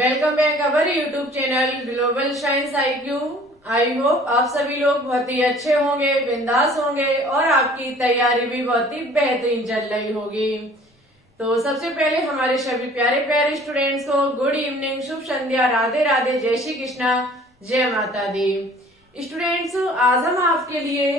Welcome back our YouTube channel global science IQ। I hope आप सभी लोग बहुत ही अच्छे होंगे, बिंदास होंगे और आपकी तैयारी भी बहुत ही बेहतरीन चल रही होगी। तो सबसे पहले हमारे सभी प्यारे प्यारे स्टूडेंट्स को गुड इवनिंग, शुभ संध्या, राधे राधे, जय श्री कृष्णा, जय माता दी। स्टूडेंट्स, आज हम आपके लिए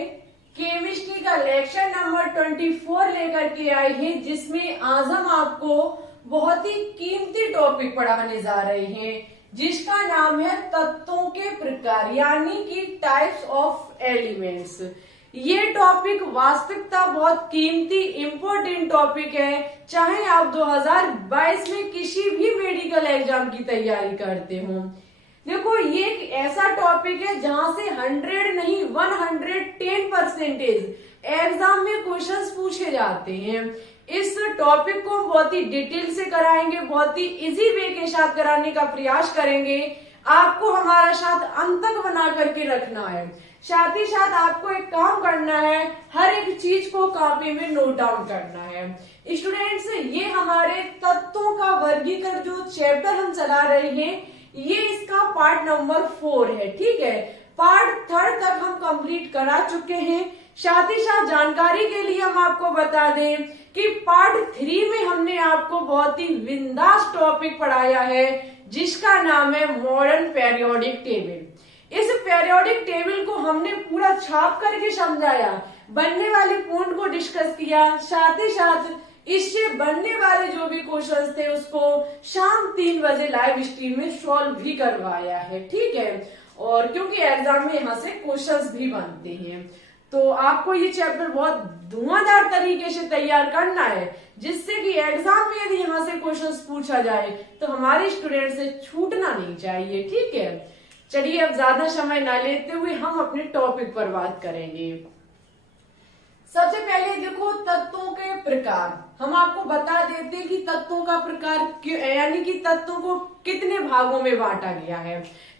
केमिस्ट्री का लेक्चर नंबर 24 लेकर के आए हैं, जिसमें आज हम आपको बहुत ही कीमती टॉपिक पढ़ाने जा रहे हैं, जिसका नाम है तत्वों के प्रकार, यानी कि टाइप्स ऑफ एलिमेंट्स। ये टॉपिक वास्तविकता बहुत कीमती इंपॉर्टेंट टॉपिक है, चाहे आप 2022 में किसी भी मेडिकल एग्जाम की तैयारी करते हो। देखो, ये एक ऐसा टॉपिक है जहां से 100 नहीं 110% एग्जाम में क्वेश्चंस पूछे जाते हैं। इस टॉपिक को बहुत ही डिटेल से कराएंगे, बहुत ही इजी वे के साथ कराने का प्रयास करेंगे। आपको हमारा साथ अंत तक बना करके रखना है। साथ ही साथ आपको एक काम करना है, हर एक चीज को कॉपी में नोट डाउन करना है। स्टूडेंट्स, ये हमारे तत्वों का वर्गीकरण जो चैप्टर हम चला रहे हैं, ये इसका पार्ट नंबर 4 है। ठीक है, पार्ट 3 तक हम कंप्लीट करा चुके हैं। साथ ही साथ जानकारी के लिए हम आपको बता दें कि पार्ट 3 में हमने आपको बहुत ही बिंदास टॉपिक पढ़ाया है, जिसका नाम है मॉडर्न पीरियोडिक टेबल। इस पीरियोडिक टेबल को हमने पूरा छाप करके समझाया, बनने वाले पॉइंट को डिस्कस किया, साथ ही साथ इससे बनने वाले जो भी क्वेश्चंस थे उसको शाम 3 बजे लाइव स्ट्रीम में सॉल्व भी करवाया है। ठीक है, और क्योंकि एग्जाम में यहाँ से क्वेश्चंस भी बनते हैं, तो आपको ये चैप्टर बहुत धुआंधार तरीके से तैयार करना है, जिससे कि एग्जाम में यदि यहाँ से क्वेश्चंस पूछा जाए तो हमारे स्टूडेंट से छूटना नहीं चाहिए। ठीक है, चलिए अब ज्यादा समय ना लेते हुए हम अपने टॉपिक पर बात करेंगे। सबसे पहले देखो, तत्वों के प्रकार। हम आपको बता देते हैं कि तत्वों का प्रकार यानी कि तत्वों को कितने भागों में बांटा गया है।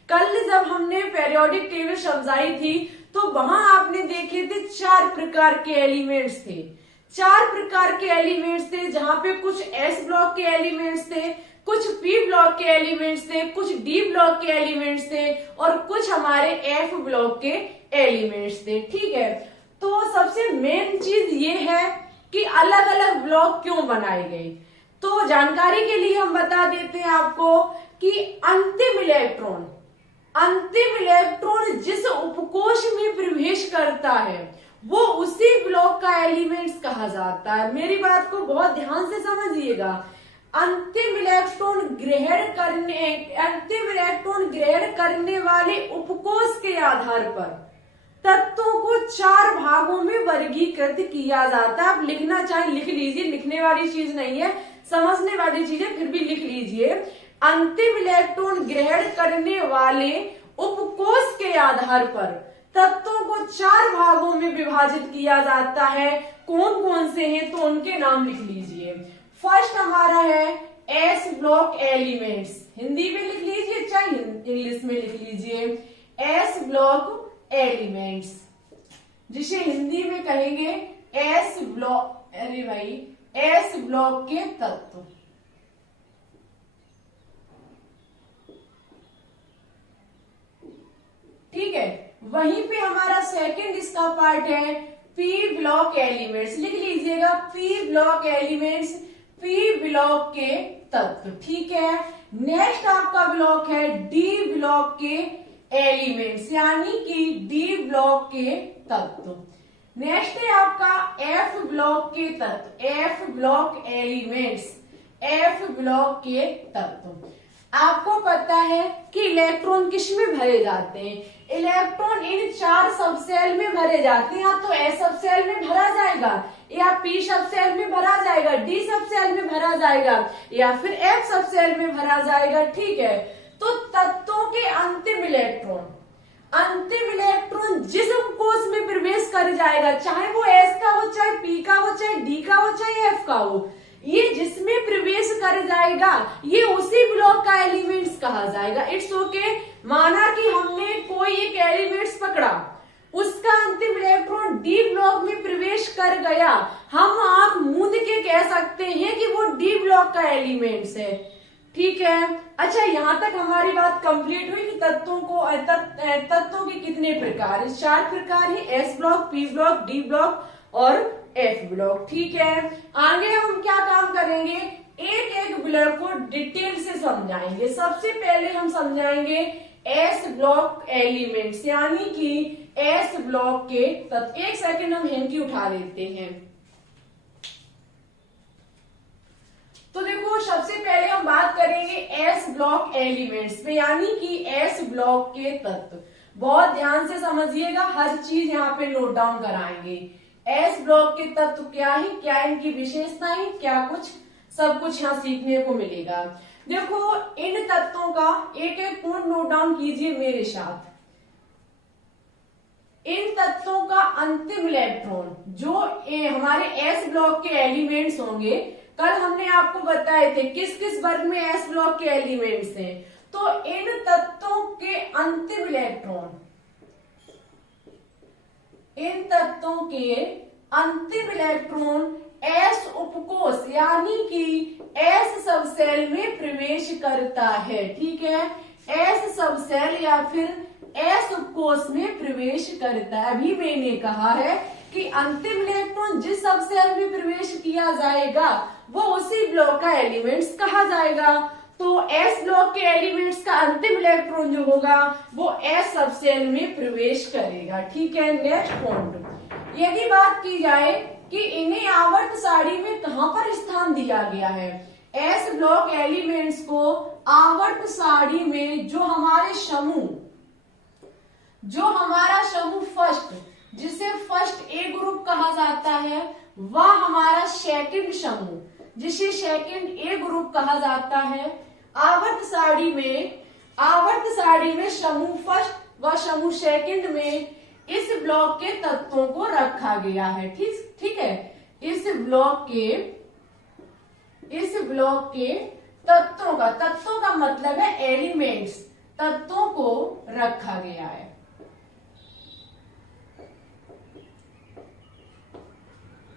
कल जब हमने पीरियोडिक टेबल समझाई थी तो वहां आपने देखे थे 4 प्रकार के एलिमेंट्स थे। 4 प्रकार के एलिमेंट्स थे, जहां पे कुछ S ब्लॉक के एलिमेंट्स थे, कुछ P ब्लॉक के एलिमेंट्स थे, कुछ D ब्लॉक के एलिमेंट्स थे और कुछ हमारे F ब्लॉक के एलिमेंट्स थे। ठीक है, तो सबसे मेन चीज ये है कि अलग अलग ब्लॉक क्यों बनाए गए। तो जानकारी के लिए हम बता देते हैं आपको कि अंतिम इलेक्ट्रॉन जिस उपकोष में प्रवेश करता है वो उसी ब्लॉक का एलिमेंट्स कहा जाता है। मेरी बात को बहुत ध्यान से समझिएगा। अंतिम इलेक्ट्रॉन ग्रहण करने वाले उपकोष के आधार पर तत्वों को 4 भागों में वर्गीकृत किया जाता है। आप लिखना चाहे लिख लीजिए, लिखने वाली चीज नहीं है, समझने वाली चीज है, फिर भी लिख लीजिए। अंतिम इलेक्ट्रॉन ग्रहण करने वाले उपकोष के आधार पर तत्वों को 4 भागों में विभाजित किया जाता है। कौन कौन से हैं तो उनके नाम लिख लीजिए। फर्स्ट हमारा है S ब्लॉक एलिमेंट्स। हिंदी में लिख लीजिए चाहे इंग्लिश में लिख लीजिए। S ब्लॉक एलिमेंट्स, जिसे हिंदी में कहेंगे S ब्लॉक, अरे भाई S ब्लॉक के तत्व। ठीक है, वहीं पे हमारा सेकंड इसका पार्ट है P ब्लॉक एलिमेंट्स। लिख लीजिएगा P block elements, P block के तत्व। ठीक है, नेक्स्ट आपका ब्लॉक है D ब्लॉक के एलिमेंट्स, यानी कि D ब्लॉक के तत्व। नेक्स्ट है आपका F ब्लॉक के तत्व, F block elements, F block के तत्व। आपको पता है कि इलेक्ट्रॉन किस में भरे जाते हैं? इलेक्ट्रॉन इन 4 सबसेल में भरे जाते हैं। या तो S सबसेल में भरा जाएगा, या P सबसेल में भरा जाएगा, D सबसेल में भरा जाएगा, या फिर F सबसेल में भरा जाएगा। ठीक है, तो तत्वों के अंतिम इलेक्ट्रॉन जिस उपकोष में प्रवेश कर जाएगा, चाहे वो S का हो, चाहे P का हो, चाहे D का हो, चाहे F का हो, ये जिसमें प्रवेश कर जाएगा ये उसी ब्लॉक का एलिमेंट्स कहा जाएगा। इट्स ओके, माना कि हमने कोई एक एलिमेंट्स पकड़ा, उसका अंतिम इलेक्ट्रॉन D ब्लॉक में प्रवेश कर गया, हम आंख मूंद के कह सकते हैं कि वो D ब्लॉक का एलिमेंट्स है। ठीक है, अच्छा, यहाँ तक हमारी बात कंप्लीट हुई कि तत्वों के कितने प्रकार, 4 प्रकार है, S block, P block, D block और एफ ब्लॉक। ठीक है, आगे हम क्या काम करेंगे, एक एक ब्लॉक को डिटेल से समझाएंगे। सबसे पहले हम समझाएंगे एस ब्लॉक एलिमेंट्स, यानी कि एस ब्लॉक के तत्व। एक सेकेंड हम हैंकी उठा लेते हैं। तो देखो, सबसे पहले हम बात करेंगे एस ब्लॉक एलिमेंट्स पे, यानी कि एस ब्लॉक के तत्व। बहुत ध्यान से समझिएगा, हर चीज यहाँ पे नोट डाउन कराएंगे। एस ब्लॉक के तत्व क्या है, क्या इनकी विशेषताएं, क्या कुछ, सब कुछ यहाँ सीखने को मिलेगा। देखो, इन तत्वों का एक एक पॉइंट नोट डाउन कीजिए मेरे साथ। इन तत्वों का अंतिम इलेक्ट्रॉन, जो हमारे एस ब्लॉक के एलिमेंट्स होंगे, कल हमने आपको बताए थे किस किस वर्ग में एस ब्लॉक के एलिमेंट्स हैं। तो इन तत्वों के अंतिम इलेक्ट्रॉन, इन तत्वों के अंतिम इलेक्ट्रॉन एस उपकोष यानी कि एस सबसेल में प्रवेश करता है। ठीक है, एस सबसेल या फिर एस उपकोष में प्रवेश करता है। अभी मैंने कहा है कि अंतिम इलेक्ट्रॉन जिस सबसेल में प्रवेश किया जाएगा वो उसी ब्लॉक का एलिमेंट्स कहा जाएगा। तो एस ब्लॉक के एलिमेंट्स का अंतिम इलेक्ट्रॉन जो होगा वो एस सबसेल में प्रवेश करेगा। ठीक है, नेक्स्ट पॉइंट, यदि बात की जाए कि इन्हें आवर्त सारणी में कहां पर स्थान दिया गया है, एस ब्लॉक एलिमेंट्स को आवर्त सारणी में जो हमारा समूह फर्स्ट, जिसे फर्स्ट ए ग्रुप कहा जाता है, वह हमारा सेकंड समूह, जिसे सेकंड ए ग्रुप कहा जाता है। आवर्त सारणी में समूह फर्स्ट व समूह सेकंड में इस ब्लॉक के तत्वों को रखा गया है। ठीक है, इस ब्लॉक के तत्वों का मतलब है एलिमेंट्स, तत्वों को रखा गया है।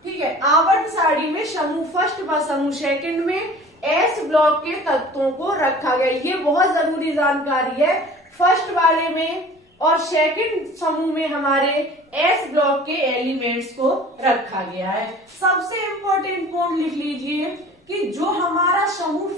ठीक है, आवर्त सारणी में समूह फर्स्ट व समूह सेकंड में एस ब्लॉक के तत्वों को रखा गया। ये बहुत जरूरी जानकारी है। फर्स्ट वाले में और सेकंड समूह में हमारे एस ब्लॉक के एलिमेंट्स को रखा गया है। सबसे इंपॉर्टेंट पॉइंट लिख लीजिए कि जो हमारा समूह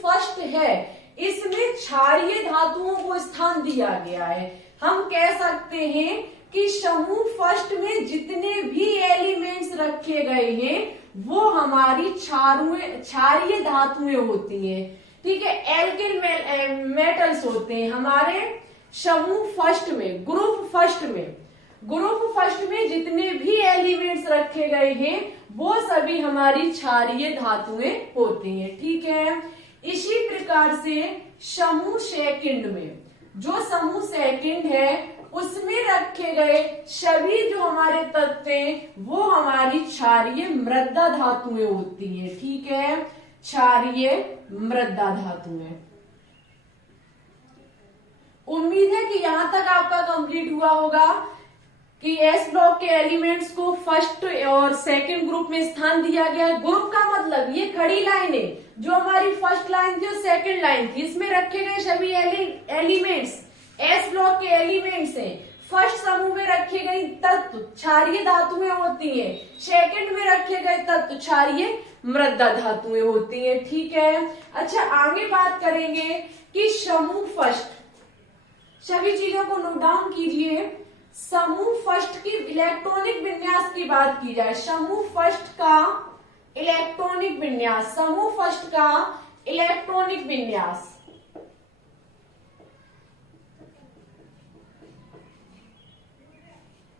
फर्स्ट है, इसमें क्षारीय धातुओं को स्थान दिया गया है। हम कह सकते हैं कि समूह फर्स्ट में जितने भी एलिमेंट्स रखे गए हैं वो हमारी क्षारीय धातुएं होती हैं। ठीक है, एल्किल मेटल्स होते हैं हमारे समूह फर्स्ट में, ग्रुप फर्स्ट में जितने भी एलिमेंट्स रखे गए हैं वो सभी हमारी क्षारीय धातुएं होती हैं। ठीक है, इसी प्रकार से समूह सेकंड है, उसमें रखे गए सभी जो हमारे तत्व हैं वो हमारी क्षारीय मृदा धातुएं होती हैं। ठीक है, क्षारीय मृदा धातुएं। उम्मीद है कि यहां तक आपका कंप्लीट हुआ होगा कि एस ब्लॉक के एलिमेंट्स को फर्स्ट और सेकंड ग्रुप में स्थान दिया गया है। ग्रुप का मतलब ये खड़ी लाइन है, जो हमारी फर्स्ट लाइन थी और सेकंड लाइन थी, इसमें रखे गए सभी एलिमेंट्स एस ब्लॉक के एलिमेंट्स हैं। फर्स्ट समूह में रखे गए तत्व क्षारीय धातुएं होती हैं, सेकंड में रखे गए तत्व क्षारीय मृदा धातुएं होती हैं। ठीक है, अच्छा आगे बात करेंगे कि समूह फर्स्ट, सभी चीजों को नोट डाउन कीजिए। समूह फर्स्ट की इलेक्ट्रॉनिक विन्यास की बात की जाए, समूह फर्स्ट का इलेक्ट्रॉनिक विन्यास, समूह फर्स्ट का इलेक्ट्रॉनिक विन्यास,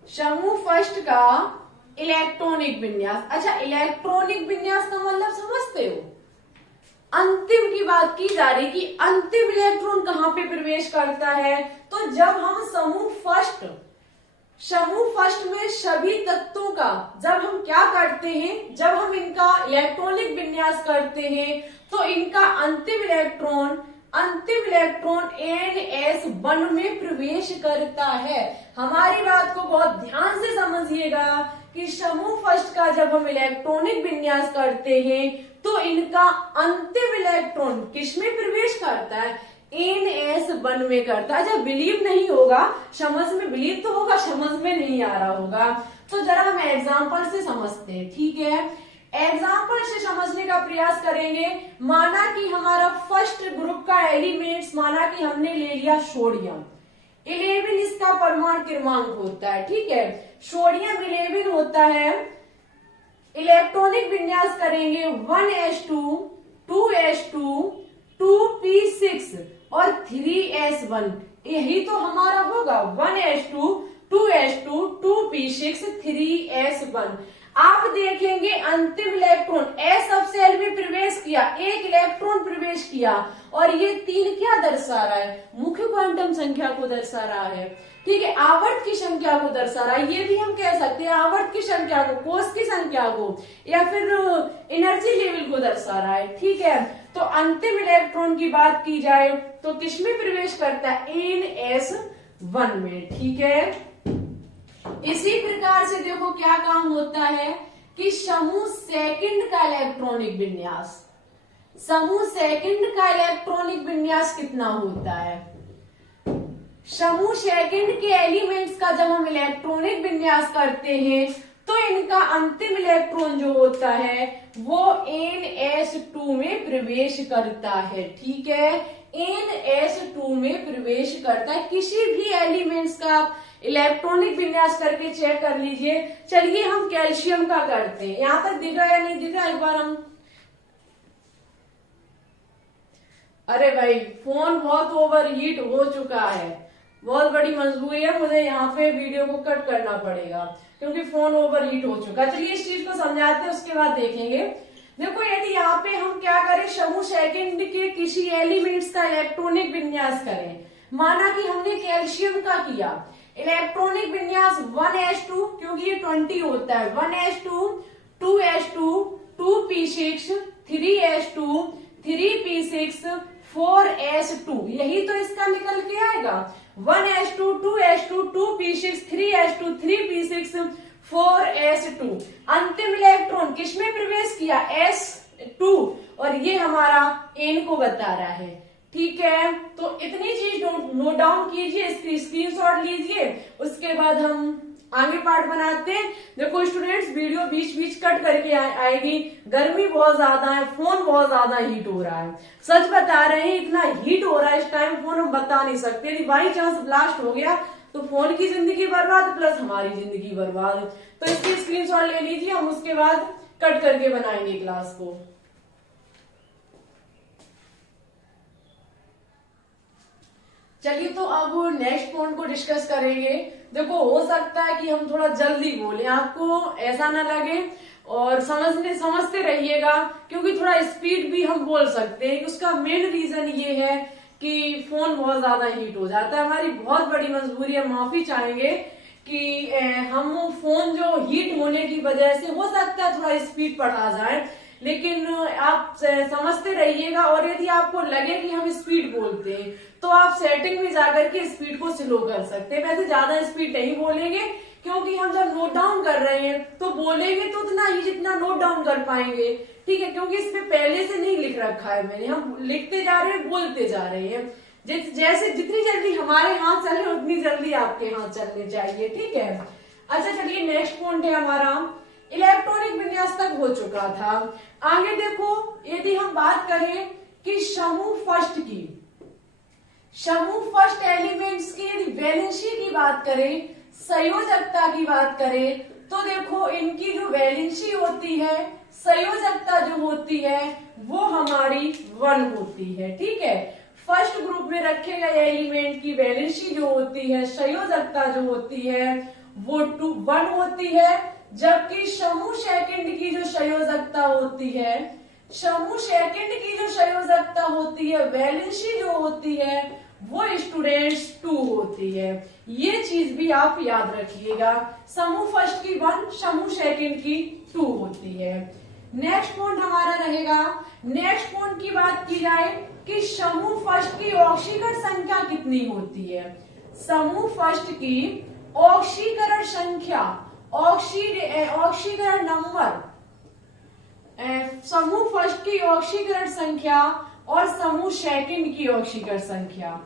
समूह फर्स्ट का इलेक्ट्रॉनिक विन्यास। अच्छा, इलेक्ट्रॉनिक विन्यास का मतलब समझते हो? अंतिम की बात की जा रही कि अंतिम इलेक्ट्रॉन कहां पे प्रवेश करता है। तो जब हम समूह फर्स्ट में सभी तत्वों का जब हम क्या करते हैं, जब हम इनका इलेक्ट्रॉनिक विन्यास करते हैं तो इनका अंतिम इलेक्ट्रॉन NS1 में प्रवेश करता है। हमारी बात को बहुत ध्यान से समझिएगा कि कि समूह फर्स्ट का जब हम इलेक्ट्रॉनिक विन्यास करते हैं तो इनका अंतिम इलेक्ट्रॉन किसमें प्रवेश करता है, NS1 में करता है। जब बिलीव नहीं होगा, समझ में बिलीव तो होगा, समझ में नहीं आ रहा होगा, तो जरा हम एग्जाम्पल से समझते हैं, ठीक है। एग्जाम्पल से समझने का प्रयास करेंगे। माना कि हमारा फर्स्ट ग्रुप का एलिमेंट्स, माना कि हमने ले लिया सोडियम, 11 इसका परमाणु क्रमांक होता है, ठीक है। सोडियम 11 होता है, इलेक्ट्रॉनिक विन्यास करेंगे 1s2, 2s2, 2p6 और 3s1, यही तो हमारा होगा 1s2, 2s2, 2p6, 3s1। आप देखेंगे अंतिम इलेक्ट्रॉन एस सब सेल में प्रवेश किया, एक इलेक्ट्रॉन प्रवेश किया, और ये 3 क्या दर्शा रहा है, मुख्य क्वांटम संख्या को दर्शा रहा है, ठीक है, आवर्त की संख्या को दर्शा रहा है। ये भी हम कह सकते हैं आवर्त की संख्या को, कोष की संख्या को, या फिर एनर्जी लेवल को दर्शा रहा है, ठीक है। तो अंतिम इलेक्ट्रॉन की बात की जाए तो किसमें प्रवेश करता है, NS1 में, ठीक है। इसी प्रकार से देखो क्या काम होता है कि समूह सेकंड का इलेक्ट्रॉनिक विन्यास, समूह सेकंड का इलेक्ट्रॉनिक विन्यास कितना होता है, समूह सेकंड के एलिमेंट्स का जब हम इलेक्ट्रॉनिक विन्यास करते हैं तो इनका अंतिम इलेक्ट्रॉन जो होता है वो NS2 में प्रवेश करता है, ठीक है, NS2 में प्रवेश करता है। किसी भी एलिमेंट्स का आप इलेक्ट्रॉनिक विन्यास करके चेक कर लीजिए। चलिए हम कैल्शियम का करते हैं, यहां तक दिख रहा है या नहीं दिख रहा, एक बार हम, अरे भाई फोन बहुत ओवरहीट हो चुका है, बहुत बड़ी मजबूरी है, मुझे यहाँ पे वीडियो को कट करना पड़ेगा क्योंकि फोन ओवरहीट हो चुका है। चलिए इस चीज को समझाते हैं, उसके बाद देखेंगे। देखो यदि यहाँ पे हम क्या करें, समूह सेकंड के किसी एलिमेंट्स का इलेक्ट्रॉनिक विन्यास करें, माना कि हमने कैल्शियम का किया, इलेक्ट्रॉनिक विन्यास 1s2, क्योंकि ये 20 होता है, 1s2, 2s2, 2p6, 3s2, 3p6, 4s2, यही तो इसका निकल के आएगा, 1s2, 2s2, 2p6, 3s2, 3p6, 4s2। अंतिम इलेक्ट्रॉन किसमें प्रवेश किया, s2, और ये हमारा n को बता रहा है, ठीक है। तो इतनी चीज नोट डाउन कीजिए, इसकी स्क्रीनशॉट लीजिए, उसके बाद हम आगे पार्ट बनाते हैं। देखो स्टूडेंट्स, वीडियो बीच बीच कट करके आएगी, गर्मी बहुत ज्यादा है, फोन बहुत ज्यादा हीट हो रहा है, सच बता रहे हैं, इतना हीट हो रहा है इस टाइम, फोन हम बता नहीं सकते। यदि बाई चांस ब्लास्ट हो गया तो फोन की जिंदगी बर्बाद प्लस हमारी जिंदगी बर्बाद। तो इसकी स्क्रीनशॉट ले लीजिए, हम उसके बाद कट करके बनाएंगे क्लास को। चलिए तो अब नेक्स्ट पॉइंट को डिस्कस करेंगे। देखो हो सकता है कि हम थोड़ा जल्दी बोले, आपको ऐसा ना लगे, और समझते रहिएगा, क्योंकि थोड़ा स्पीड भी हम बोल सकते हैं। उसका मेन रीजन ये है कि फोन बहुत ज्यादा हीट हो जाता है, हमारी बहुत बड़ी मजबूरी है, माफी चाहेंगे कि हम फोन जो हीट होने की वजह से हो सकता है थोड़ा स्पीड बढ़ा जाए, लेकिन आप समझते रहिएगा। और यदि आपको लगे कि हम स्पीड बोलते हैं तो आप सेटिंग में जाकर के स्पीड को स्लो कर सकते हैं। वैसे ज्यादा स्पीड नहीं बोलेंगे, क्योंकि हम जब नोट डाउन कर रहे हैं तो बोलेंगे तो उतना ही जितना नोट डाउन कर पाएंगे, ठीक है, क्योंकि इसमें पहले से नहीं लिख रखा है मैंने, हम लिखते जा रहे हैं, बोलते जा रहे हैं। जैसे जितनी जल्दी हमारे हाथ चले उतनी जल्दी आपके हाथ चलने चाहिए, ठीक है। अच्छा चलिए नेक्स्ट पॉइंट है हमारा, इलेक्ट्रॉनिक विन्यास तक हो चुका था। आगे देखो, यदि हम बात करें कि समूह फर्स्ट एलिमेंट्स की यदि वैलेंसी की बात करें, संयोजकता की बात करें, तो देखो इनकी जो वैलेंसी होती है, संयोजकता जो होती है वो हमारी 1 होती है, ठीक है। फर्स्ट ग्रुप में रखे गए एलिमेंट की वैलेंसी जो होती है, संयोजकता जो होती है वो 1 होती है, जबकि समूह सेकंड की जो संयोजकता होती है, समूह सेकंड की जो संयोजकता होती है, वैलेंसी जो होती है वो स्टूडेंट्स 2 होती है। ये चीज भी आप याद रखिएगा, समूह फर्स्ट की 1, समूह सेकंड की 2 होती है। नेक्स्ट पॉइंट हमारा रहेगा, नेक्स्ट पॉइंट की बात की जाए कि समूह फर्स्ट की ऑक्सीकरण संख्या कितनी होती है। समूह फर्स्ट की ऑक्सीकरण संख्या ऑक्सीकरण नंबर, समूह फर्स्ट की ऑक्सीकरण संख्या और समूह सेकंड की ऑक्सीकरण संख्या,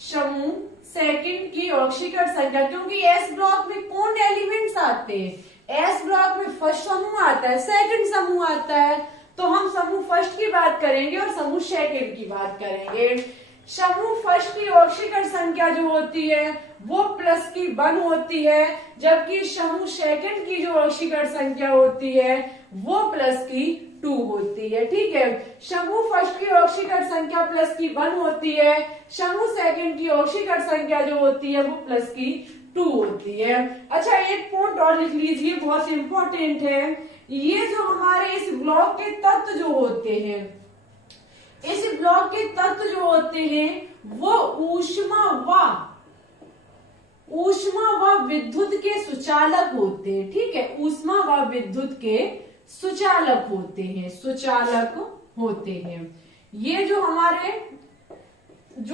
समूह सेकंड की ऑक्सीकरण संख्या, क्योंकि एस ब्लॉक में कौन एलिमेंट्स आते हैं? एस ब्लॉक में फर्स्ट समूह आता है, सेकंड समूह आता है, तो हम समूह फर्स्ट की बात करेंगे और समूह सेकंड की बात करेंगे। समूह फर्स्ट की ऑक्सीकरण संख्या जो होती है वो +1 होती है, जबकि समूह सेकंड की जो ऑक्सीकरण संख्या होती है वो +2 होती है। ठीक है, समूह फर्स्ट की ऑक्सीकरण संख्या +1 होती है, समूह सेकंड की ऑक्सीकरण संख्या जो होती है वो +2 होती है। अच्छा, एक पॉइंट और लिख लीजिए, बहुत इंपॉर्टेंट है। ये जो हमारे इस ब्लॉक के तत्व जो होते हैं, इस ब्लॉक के तत्व जो होते हैं वो ऊष्मा व विद्युत के सुचालक होते हैं। ठीक है, ऊष्मा व विद्युत के सुचालक होते हैं। ये जो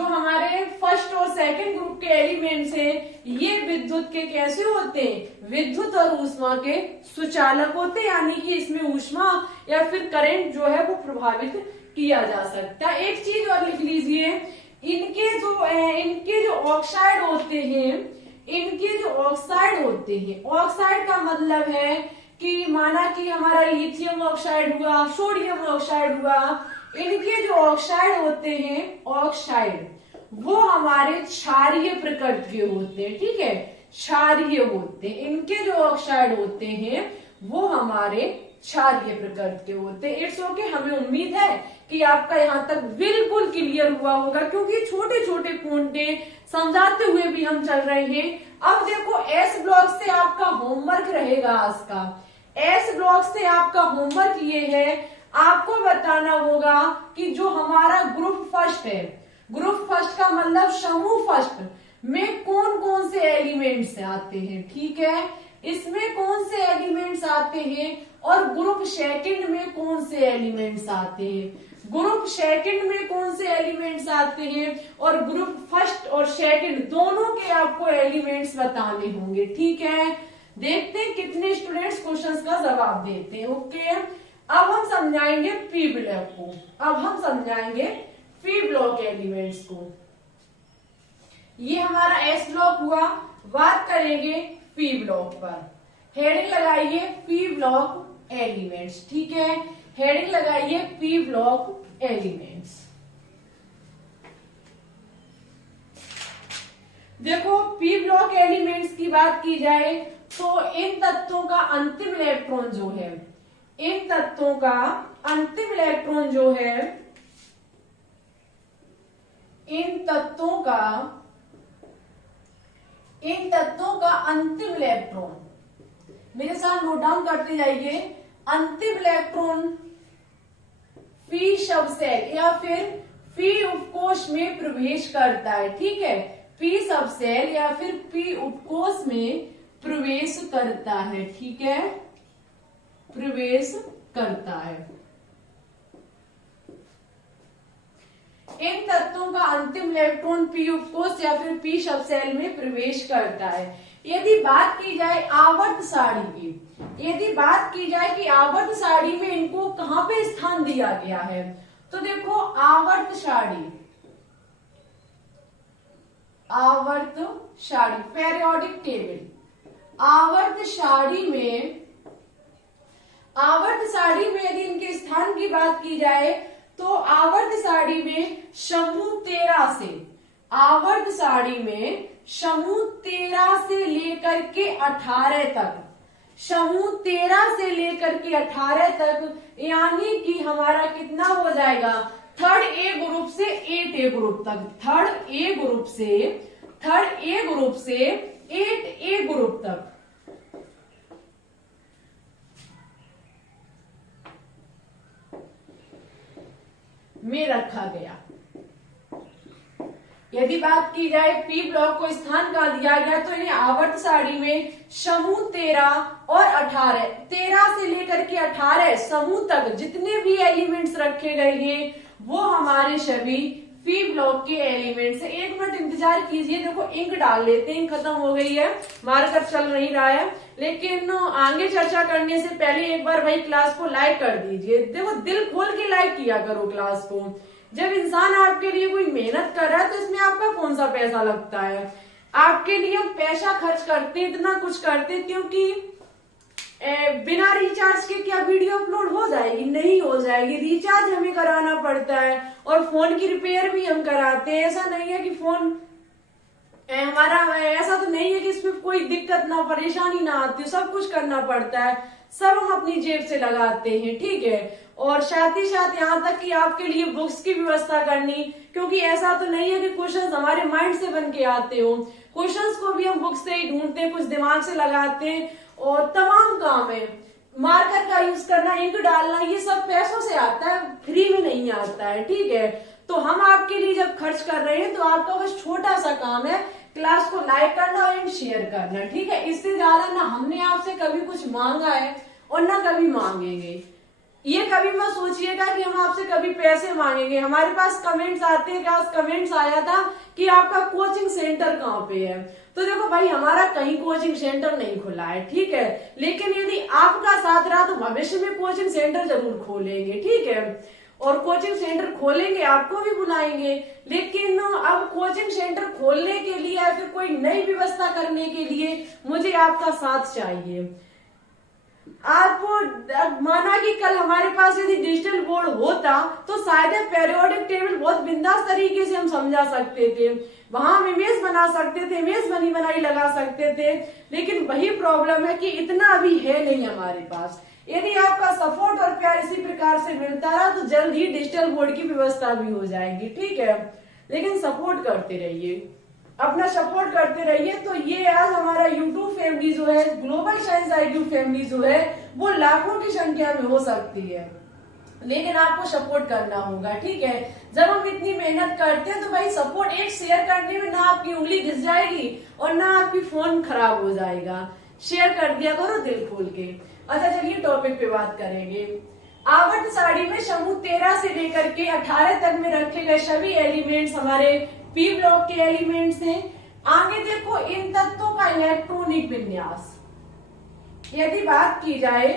हमारे फर्स्ट और सेकंड ग्रुप के एलिमेंट्स हैं, ये विद्युत के कैसे होते हैं? विद्युत और ऊष्मा के सुचालक होते हैं, यानी कि इसमें ऊष्मा या फिर करंट जो है वो प्रभावित किया जा सकता है। एक चीज और लिख लीजिए, इनके जो ऑक्साइड होते हैं, ऑक्साइड का मतलब है कि माना कि हमारा लिथियम ऑक्साइड हुआ, सोडियम ऑक्साइड हुआ, इनके जो ऑक्साइड होते हैं, ऑक्साइड वो हमारे क्षारीय प्रकृति के होते हैं। ठीक है, क्षारीय होते हैं, इनके जो ऑक्साइड होते हैं वो हमारे क्षारीय प्रकृति के होते हैं। इट्स ओके, हमें उम्मीद है कि आपका यहाँ तक बिल्कुल क्लियर हुआ होगा, क्योंकि छोटे छोटे पॉइंट समझाते हुए भी हम चल रहे हैं। अब देखो, एस ब्लॉक से आपका होमवर्क रहेगा आज का। एस ब्लॉक से आपका होमवर्क ये है, आपको बताना होगा कि जो हमारा ग्रुप फर्स्ट है, ग्रुप फर्स्ट का मतलब समूह फर्स्ट में कौन कौन से एलिमेंट्स आते हैं। ठीक है, इसमें कौन से एलिमेंट्स आते हैं और ग्रुप सेकंड में कौन से एलिमेंट्स आते हैं, ग्रुप सेकंड में कौन से एलिमेंट्स आते हैं और ग्रुप फर्स्ट और सेकंड दोनों के आपको एलिमेंट्स बताने होंगे। ठीक है, देखते हैं कितने स्टूडेंट्स क्वेश्चंस का जवाब देते हैं। ओके, अब हम समझाएंगे पी ब्लॉक को, अब हम समझाएंगे पी ब्लॉक एलिमेंट्स को। ये हमारा एस ब्लॉक हुआ, बात करेंगे पी ब्लॉक पर। हेडिंग लगाइए पी ब्लॉक एलिमेंट्स। ठीक है, हेडिंग लगाइए पी ब्लॉक एलिमेंट्स। देखो, पी ब्लॉक एलिमेंट्स की बात की जाए तो इन तत्वों का अंतिम इलेक्ट्रॉन जो है, इन तत्वों का अंतिम इलेक्ट्रॉन जो है, इन तत्वों का अंतिम इलेक्ट्रॉन, मेरे साथ नोट डाउन करते जाइए। अंतिम इलेक्ट्रॉन पी सबसेल या फिर पी उपकोष में प्रवेश करता है। ठीक है, पी सबसेल या फिर पी उपकोष में प्रवेश करता है। ठीक है, प्रवेश करता है। इन तत्वों का अंतिम इलेक्ट्रॉन पी उपकोष या फिर पी सबसेल में प्रवेश करता है। यदि बात की जाए आवर्त सारणी की, यदि बात की जाए कि आवर्त सारणी में इनको कहां पे स्थान दिया गया है, तो देखो आवर्त सारणी, पेरियोडिक टेबल, आवर्त सारणी में यदि इनके स्थान की बात की जाए तो आवर्त सारणी में समूह 13 से, आवर्त सारणी में समूह 13 से लेकर के 18 तक, समूह 13 से लेकर के 18 तक, यानी कि हमारा कितना हो जाएगा, थर्ड ए ग्रुप से 8 ग्रुप तक, थर्ड ए ग्रुप से 8 ग्रुप तक में रखा गया। यदि बात की जाए पी ब्लॉक को स्थान का दिया गया तो इन्हें आवर्त सारणी में समूह 13 और 18, 13 से लेकर के 18 समूह तक जितने भी एलिमेंट्स रखे गए हैं वो हमारे सभी पी ब्लॉक के एलिमेंट्स है। 1 मिनट इंतजार कीजिए, देखो इंक डाल लेते हैं, इंक खत्म हो गई है, मार्कर चल नहीं रहा है। लेकिन आगे चर्चा करने से पहले एक बार भाई क्लास को लाइक कर दीजिए। देखो दिल खोल के लाइक किया करो क्लास को। जब इंसान आपके लिए कोई मेहनत कर रहा है तो इसमें आपका कौन सा पैसा लगता है। आपके लिए हम पैसा खर्च करते हैं, इतना कुछ करते हैं, क्योंकि बिना रिचार्ज के क्या वीडियो अपलोड हो जाएगी? नहीं हो जाएगी। रिचार्ज हमें कराना पड़ता है और फोन की रिपेयर भी हम कराते हैं। ऐसा नहीं है कि फोन हमारा, ऐसा तो नहीं है कि इसमें कोई दिक्कत ना परेशानी ना आती, सब कुछ करना पड़ता है, सब हम अपनी जेब से लगाते हैं, ठीक है। और साथ ही साथ यहाँ तक कि आपके लिए बुक्स की व्यवस्था करनी, क्योंकि ऐसा तो नहीं है कि क्वेश्चंस हमारे माइंड से बन के आते हो, क्वेश्चंस को भी हम बुक्स से ही ढूंढते हैं, कुछ दिमाग से लगाते हैं। और तमाम काम है, मार्कर का यूज करना, इंक डालना, ये सब पैसों से आता है, फ्री में नहीं आता है, ठीक है। तो हम आपके लिए जब खर्च कर रहे हैं तो आपका बस छोटा सा काम है क्लास को लाइक करना एंड शेयर करना, ठीक है। इससे ज्यादा ना हमने आपसे कभी कुछ मांगा है और ना कभी मांगेंगे। ये कभी मत सोचिएगा कि हम आपसे कभी पैसे मांगेंगे। हमारे पास कमेंट्स आते हैं, क्या कमेंट्स आया था कि आपका कोचिंग सेंटर कहाँ पे है। तो देखो भाई, हमारा कहीं कोचिंग सेंटर नहीं खुला है, ठीक है। लेकिन यदि आपका साथ रहा तो भविष्य में कोचिंग सेंटर जरूर खोलेंगे, ठीक है। और कोचिंग सेंटर खोलेंगे, आपको भी बुलाएंगे। लेकिन अब कोचिंग सेंटर खोलने के लिए या फिर कोई नई व्यवस्था करने के लिए मुझे आपका साथ चाहिए। आपको माना कि कल हमारे पास यदि डिजिटल बोर्ड होता तो शायद पेरियोडिक टेबल बहुत बिंदास तरीके से हम समझा सकते थे, वहां हम इमेज बना सकते थे, इमेज बनी बनाई लगा सकते थे। लेकिन वही प्रॉब्लम है कि इतना अभी है नहीं हमारे पास। यदि आपका सपोर्ट और प्यार इसी प्रकार से मिलता रहा तो जल्द ही डिजिटल बोर्ड की व्यवस्था भी हो जाएगी, ठीक है। लेकिन सपोर्ट करते रहिए, अपना सपोर्ट करते रहिए। तो ये आज हमारा यूट्यूब फैमिली जो है, ग्लोबल साइंस IQ फैमिली जो है, वो लाखों की संख्या में हो सकती है, लेकिन आपको सपोर्ट करना होगा, ठीक है। जब हम इतनी मेहनत करते हैं तो भाई सपोर्ट, एक शेयर करने में ना आपकी उंगली घिस जाएगी और ना आपकी फोन खराब हो जाएगा। शेयर कर दिया करो दिल खोल के। अच्छा चलिए टॉपिक पे बात करेंगे। आवर्त सारणी में समूह 13 से लेकर के 18 तक में रखे गए सभी एलिमेंट्स हमारे पी ब्लॉक के एलिमेंट्स हैं। आगे देखो, इन तत्वों का इलेक्ट्रॉनिक विन्यास। यदि बात की जाए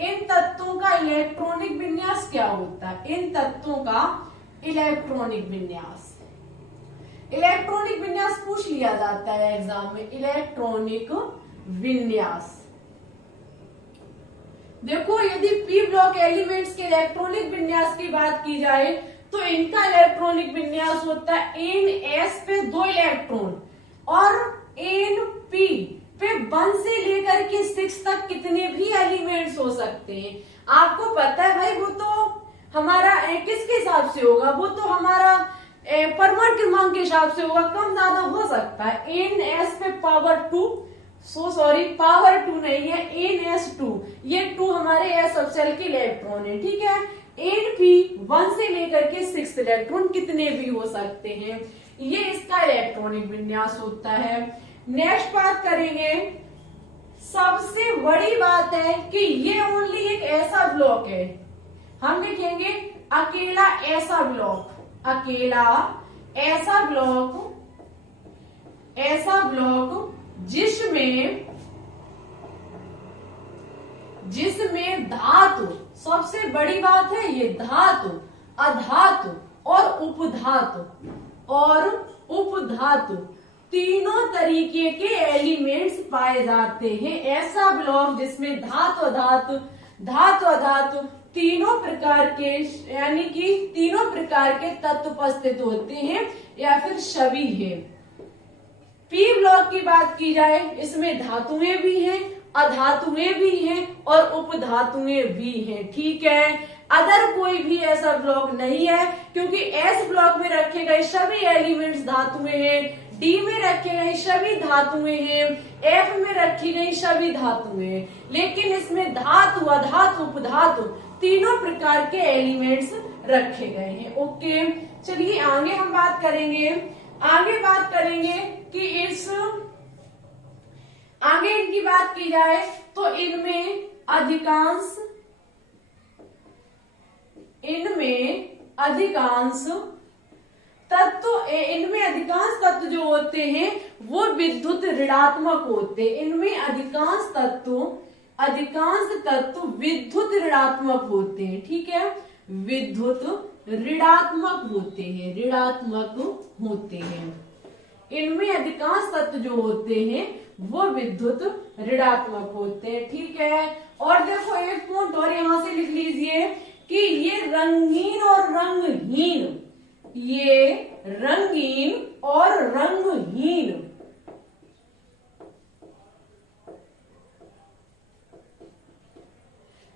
इन तत्वों का इलेक्ट्रॉनिक विन्यास क्या होता है, इन तत्वों का इलेक्ट्रॉनिक विन्यास। इलेक्ट्रॉनिक विन्यास पूछ लिया जाता है एग्जाम में, इलेक्ट्रॉनिक विन्यास। देखो, यदि पी ब्लॉक एलिमेंट्स के इलेक्ट्रॉनिक विन्यास की बात की जाए तो इनका इलेक्ट्रॉनिक विन्यास होता है NS पे 2 इलेक्ट्रॉन और NP पे 1 से लेकर के 6 तक कितने भी एलिमेंट्स हो सकते हैं। आपको पता है भाई, वो तो हमारा किसके हिसाब से होगा, वो तो हमारा परमाणु क्रमांक के हिसाब से होगा, कम ज्यादा हो सकता है। NS पे पावर 2, पावर 2 नहीं है, NS2, ये 2 हमारे S सब सेल के इलेक्ट्रॉन है, ठीक है। NP 1 से लेकर के 6 इलेक्ट्रॉन कितने भी हो सकते हैं, ये इसका इलेक्ट्रॉनिक विन्यास होता है। नेक्स्ट बात करेंगे, सबसे बड़ी बात है कि ये ओनली एक ऐसा ब्लॉक है, हम लिखेंगे अकेला ऐसा ब्लॉक, अकेला ऐसा ब्लॉक जिसमें धातु, सबसे बड़ी बात है ये धातु, अधातु और उपधातु तीनों तरीके के एलिमेंट्स पाए जाते हैं। ऐसा ब्लॉक जिसमें धातु अधातु तीनों प्रकार के, यानी कि तीनों प्रकार के तत्व उपस्थित होते हैं या फिर सभी है। पी ब्लॉक की बात की जाए, इसमें धातुएं भी हैं, अधातुएं भी हैं और उपधातुएं भी हैं, ठीक है। अदर कोई भी ऐसा ब्लॉक नहीं है, क्योंकि एस ब्लॉक में रखे गए सभी एलिमेंट्स धातुएं हैं, डी में रखे गए सभी धातुएं हैं, एफ में रखी गई सभी धातुएं हैं। लेकिन इसमें धातु, अधातु, उपधातु तीनों प्रकार के एलिमेंट्स रखे गए हैं। ओके, चलिए आगे हम बात करेंगे। कि आगे इनकी बात की जाए तो इनमें अधिकांश तत्व, इनमें अधिकांश तत्व जो होते हैं वो विद्युत ऋणात्मक होते हैं। इनमें अधिकांश तत्व विद्युत ऋणात्मक होते हैं। ठीक है, विद्युत ऋणात्मक होते हैं, इनमें अधिकांश तत्व जो होते हैं वो विद्युत ऋणात्मक होते हैं। ठीक है, और देखो एक पॉइंट और यहां से लिख लीजिए कि ये रंगीन और रंगहीन,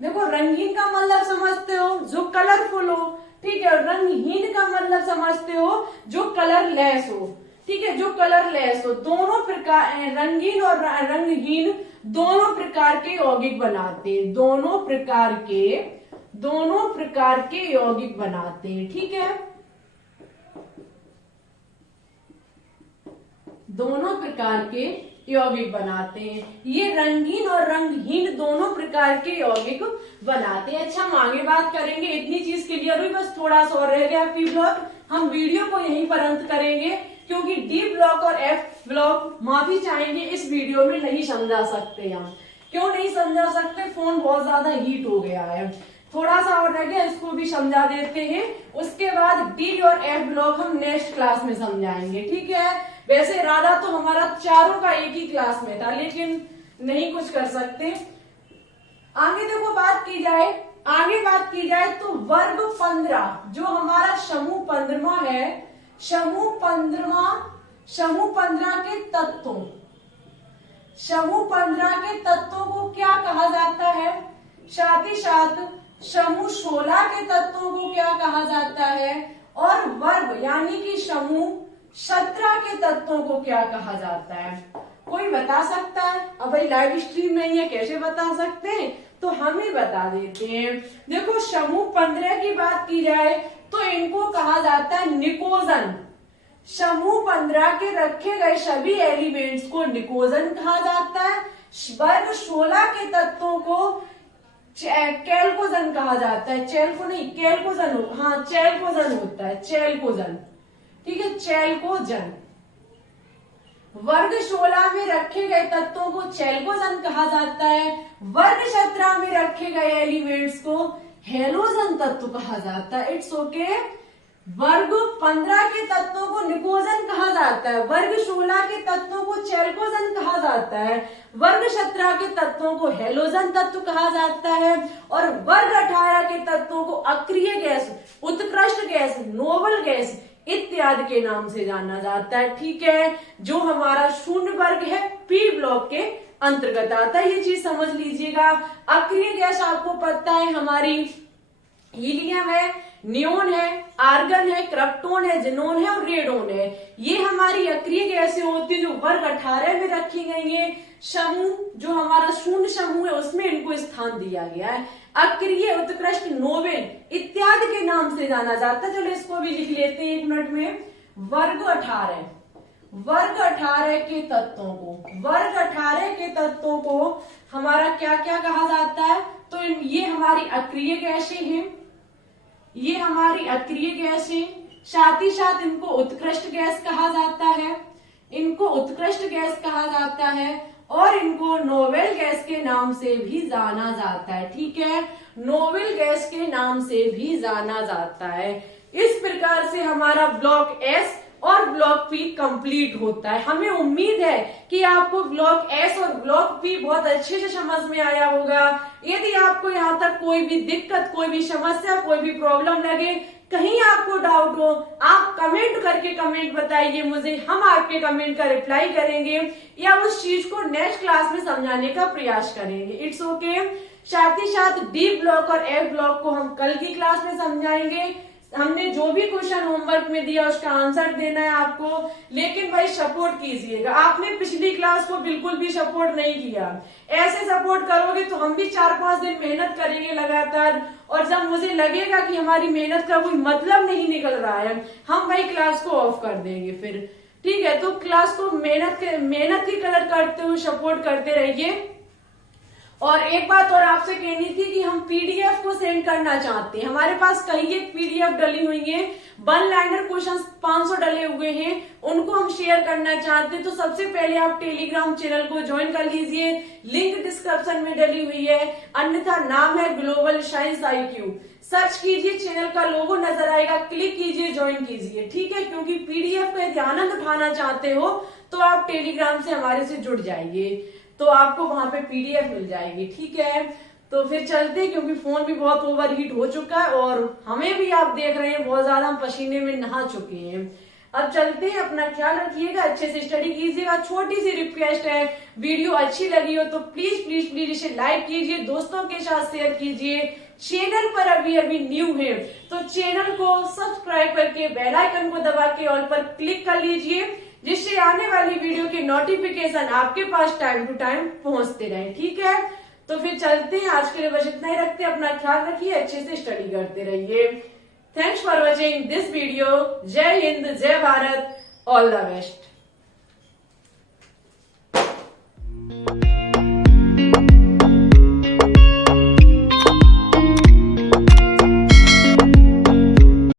देखो रंगीन का मतलब समझते हो जो कलरफुल हो, ठीक है, रंगहीन का मतलब समझते हो जो कलरलेस हो। ठीक है, जो कलरलेस हो, दोनों प्रकार, रंगीन और रंगहीन दोनों प्रकार के यौगिक बनाते हैं, दोनों प्रकार के यौगिक बनाते हैं। ठीक है, दोनों प्रकार के यौगिक बनाते हैं, ये रंगीन और रंगहीन दोनों प्रकार के यौगिक बनाते हैं। अच्छा, हम आगे बात करेंगे, इतनी चीज क्लियर हुई, बस थोड़ा सा और रह गया पी ब्लॉक। हम वीडियो को यहीं पर अंत करेंगे क्योंकि डी ब्लॉक और एफ ब्लॉक माफी चाहेंगे इस वीडियो में नहीं समझा सकते हम। क्यों नहीं समझा सकते? फोन बहुत ज्यादा हीट हो गया है, थोड़ा सा और रह गया, इसको भी समझा देते हैं। उसके बाद डी और एफ ब्लॉक हम नेक्स्ट क्लास में समझाएंगे। ठीक है, वैसे इरादा तो हमारा चारों का एक ही क्लास में था, लेकिन नहीं कुछ कर सकते। आगे देखो बात की जाए तो वर्ग 15 जो हमारा समूह 15 है, समूह 15 के तत्वों को क्या कहा जाता है? साथ ही साथ समूह 16 के तत्वों को क्या कहा जाता है? और वर्ग यानी कि समूह 17 के तत्वों को क्या कहा जाता है? कोई बता सकता है? अब भाई लाइव स्ट्रीम नहीं है, कैसे बता सकते हैं? तो हम ही बता देते हैं। देखो समूह 15 की बात की जाए तो इनको कहा जाता है निकोजन। समूह 15 के रखे गए सभी एलिमेंट्स को निकोजन कहा जाता है। वर्ग 16 के तत्वों को कैल्कोजन कहा जाता है। चैल्को नहीं, कैल्कोजन, हाँ चैल्कोजन होता है, चैल्कोजन। ठीक है, चैल्कोजन। वर्ग 16 में रखे गए तत्वों को चैल्कोजन कहा जाता है। वर्ग 17 में रखे गए एलिमेंट्स को हेलोजन तत्व कहा जाता है। It's okay. वर्ग 15 के तत्वों को निकोजन कहा जाता है, वर्ग 16 के तत्वों को चैल्कोजन कहा जाता है, वर्ग 17 के तत्वों को हेलोजन तत्व कहा जाता है, और वर्ग 18 के तत्वों को अक्रिय गैस, उत्कृष्ट गैस, नोबल गैस इत्यादि के नाम से जाना जाता है। ठीक है, जो हमारा शून्य वर्ग है पी ब्लॉक के अंतर्गत आता है, ये चीज समझ लीजिएगा। अक्रिय गैस आपको पता है हमारी हीलियम है, नियोन है, आर्गन है, क्रिप्टोन है, जिनोन है और रेडोन है। ये हमारी अक्रिय गैसें होती है जो वर्ग 18 में रखी गई है। समूह जो हमारा शून्य समूह है उसमें इनको स्थान दिया गया है। अक्रिय, उत्कृष्ट, नोबेल इत्यादि के नाम से जाना जाता है। चलो इसको भी लिख लेते हैं 1 मिनट में। वर्ग 18 के तत्वों को हमारा क्या क्या कहा जाता है? तो ये हमारी अक्रिय गैसें हैं, ये हमारी अक्रिय गैस है। साथ ही साथ इनको उत्कृष्ट गैस कहा जाता है, और इनको नोबेल गैस के नाम से भी जाना जाता है। ठीक है, नोबेल गैस के नाम से भी जाना जाता है। इस प्रकार से हमारा ब्लॉक एस और ब्लॉक पी कंप्लीट होता है। हमें उम्मीद है कि आपको ब्लॉक एस और ब्लॉक पी बहुत अच्छे से समझ में आया होगा। यदि आपको यहाँ तक कोई भी दिक्कत, कोई भी समस्या, कोई भी प्रॉब्लम लगे, कहीं आपको डाउट हो, आप कमेंट करके कमेंट बताइए मुझे, हम आपके कमेंट का रिप्लाई करेंगे या उस चीज को नेक्स्ट क्लास में समझाने का प्रयास करेंगे। It's okay. साथ ही साथ डी ब्लॉक और एफ ब्लॉक को हम कल की क्लास में समझाएंगे। हमने जो भी क्वेश्चन होमवर्क में दिया उसका आंसर देना है आपको, लेकिन भाई सपोर्ट कीजिएगा। आपने पिछली क्लास को बिल्कुल भी सपोर्ट नहीं किया, ऐसे सपोर्ट करोगे तो हम भी 4-5 दिन मेहनत करेंगे लगातार, और जब मुझे लगेगा कि हमारी मेहनत का कोई मतलब नहीं निकल रहा है, हम भाई क्लास को ऑफ कर देंगे फिर। ठीक है, तो क्लास को मेहनत की कदर करते हुए सपोर्ट करते रहिए। और एक बात और आपसे कहनी थी कि हम पीडीएफ को सेंड करना चाहते हैं। हमारे पास कई एक पीडीएफ डली हुई है, 1 लाइनर क्वेश्चन 500 डले हुए हैं, उनको हम शेयर करना चाहते हैं। तो सबसे पहले आप टेलीग्राम चैनल को ज्वाइन कर लीजिए, लिंक डिस्क्रिप्शन में डली हुई है, अन्यथा नाम है ग्लोबल साइंस IQ। सर्च कीजिए, चैनल का लोगो नजर आएगा, क्लिक कीजिए, ज्वाइन कीजिए, ठीक है। क्योंकि पीडीएफ का आनंद उठाना चाहते हो तो आप टेलीग्राम से हमारे से जुड़ जाइए, तो आपको वहां पे पीडीएफ मिल जाएगी, ठीक है। तो फिर चलते, क्योंकि फोन भी बहुत ओवरहीट हो चुका है और हमें भी आप देख रहे हैं बहुत ज्यादा हम पसीने में नहा चुके हैं। अब चलते हैं, अपना ख्याल रखिएगा, अच्छे से स्टडी कीजिएगा। छोटी सी रिक्वेस्ट है, वीडियो अच्छी लगी हो तो प्लीज प्लीज प्लीज इसे लाइक कीजिए, दोस्तों के साथ शेयर कीजिए। चैनल पर अभी अभी न्यू है तो चैनल को सब्सक्राइब करके बेल आइकन को दबा के ऑल पर क्लिक कर लीजिए, जिससे आने वाली वीडियो के नोटिफिकेशन आपके पास टाइम टू टाइम पहुंचते रहे, ठीक है। तो फिर चलते हैं, आज के लिए बस इतना ही रखते हैं। अपना ख्याल रखिए, अच्छे से स्टडी करते रहिए। Thanks for watching this video. जय हिंद, जय भारत, ऑल द बेस्ट।